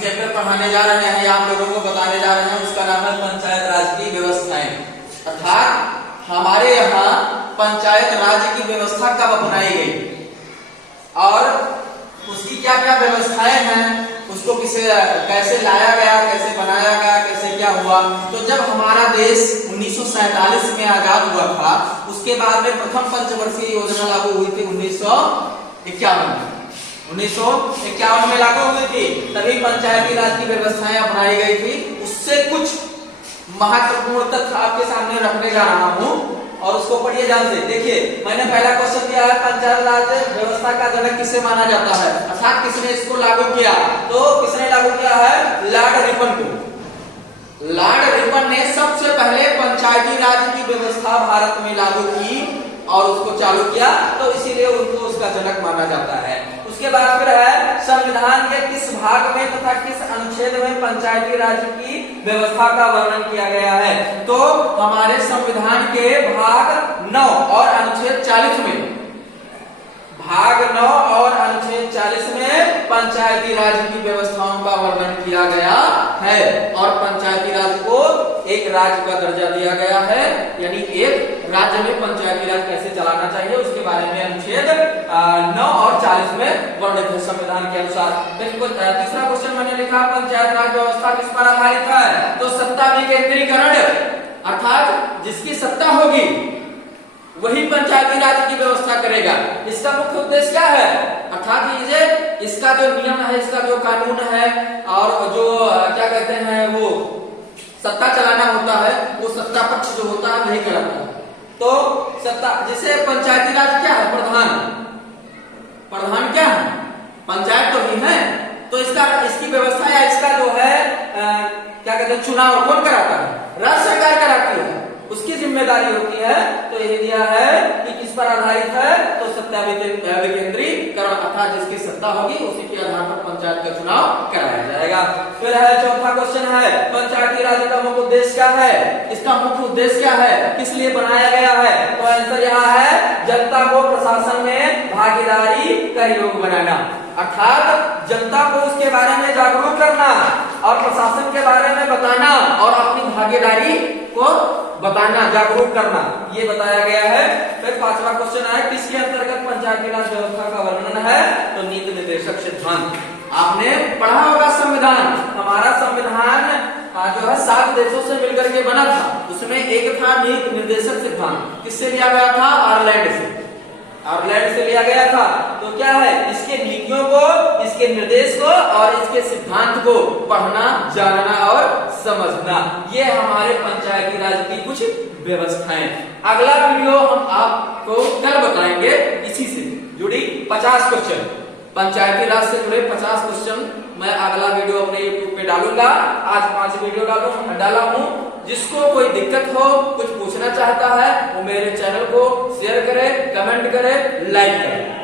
Chapter पढ़ाने जा रहे हैं या आप लोगों को बताने जा रहे हैं उसका नाम है पंचायत राज की व्यवस्थाएं। अर्थात हमारे यहाँ पंचायत राज की व्यवस्था कब अपनाई गई और उसकी क्या क्या व्यवस्थाएं हैं, उसको कैसे लाया गया, कैसे बनाया गया, कैसे क्या हुआ। तो जब हमारा देश 1947 में आजाद हुआ था, उसके बाद में प्रथम पंचवर्षीय योजना लागू हुई थी 1951 में लागू हुई थी। तभी पंचायती राज की व्यवस्थाएं अपनाई गई थी। उससे कुछ महत्वपूर्ण तथ्य आपके सामने रखने जा रहा हूं और उसको पढ़िए ध्यान से। देखिए, मैंने पहला क्वेश्चन दिया है पंचायत राज व्यवस्था का जनक किसे माना जाता है, अर्थात किसने इसको लागू किया। तो किसने लागू किया है? लॉर्ड रिपन को। लॉर्ड रिपन ने सबसे पहले पंचायती राज की व्यवस्था भारत में लागू की और उसको चालू किया, तो इसीलिए उनको उसका जनक माना जाता है। उसके बाद फिर है संविधान के किस भाग में तथा किस अनुच्छेद में पंचायती राज की व्यवस्था का वर्णन किया गया है। तो हमारे संविधान के भाग 9 और अनुच्छेद 40 में, भाग 9 और अनुच्छेद 40 में पंचायती राज की व्यवस्थाओं का वर्णन किया गया है और पंचायती राज को एक राज्य का दर्जा दिया गया है, यानी एक राज्य में पंचायती राज कैसे चलाना चाहिए उसके बारे में अनुच्छेद 9 और 40 में वर्णित है संविधान के अनुसार। देखो तीसरा क्वेश्चन मैंने लिखा पंचायत राज व्यवस्था किस पर आधारित है, तो सत्ता विकेंद्रीकरण, अर्थात जिसकी सत्ता होगी वही पंचायती राज की व्यवस्था करेगा। इसका मुख्य उद्देश्य क्या है, अर्थात इसका जो नियम है, इसका जो कानून है और जो क्या कहते हैं वो सत्ता चलाना होता है, वो सत्ता पक्ष जो होता है वही कराता है। तो सत्ता जैसे पंचायती राज क्या है, प्रधान क्या है, पंचायत तो ही है। तो इसकी व्यवस्था या इसका जो है क्या कहते हैं चुनाव कौन कराता है, राज्य सरकार कराती है, उसकी जिम्मेदारी होती है। तो यह दिया है कि किस पर आधारित है, तो सत्ता विकेंद्रीकरण, अर्थात जिसकी सत्ता होगी उसी के आधार पर पंचायत का चुनाव कराया जाएगा। फिर है चौथा क्वेश्चन है पंचायती राज का मुख्य उद्देश्य क्या है, इसका मुख्य उद्देश्य क्या है, किस लिए बनाया गया है। तो आंसर यहाँ है जनता को प्रशासन में भागीदारी का योग बनाना, अर्थात जनता को उसके बारे में जागरूक करना और प्रशासन के बारे में बताना और अपनी भागीदारी को बताना, जागरूक करना, ये बताया गया है। फिर पांचवा क्वेश्चन है किसके अंतर्गत पंचायती राज व्यवस्था का वर्णन है, तो नीति निर्देशक सिद्धांत। आपने पढ़ा होगा संविधान, हमारा संविधान जो है 7 देशों से मिलकर के बना था। उसमें एक था नीति निर्देशक सिद्धांत, किससे लिया गया था, आयरलैंड से लिया गया था। तो क्या है, इसके नीतियों को, इसके निर्देश को और इसके सिद्धांत को पढ़ना, जानना और समझना, ये हमारे पंचायती राज की कुछ व्यवस्थाएं। अगला वीडियो हम आपको कल बताएंगे, इसी से जुड़ी 50 क्वेश्चन, पंचायती राज से जुड़े 50 क्वेश्चन मैं अगला वीडियो अपने YouTube पे डालूंगा। आज 5 वीडियो डाला हूं। जिसको कोई दिक्कत हो, कुछ पूछना चाहता है, वो मेरे चैनल को शेयर करे, कमेंट करे, लाइक करे।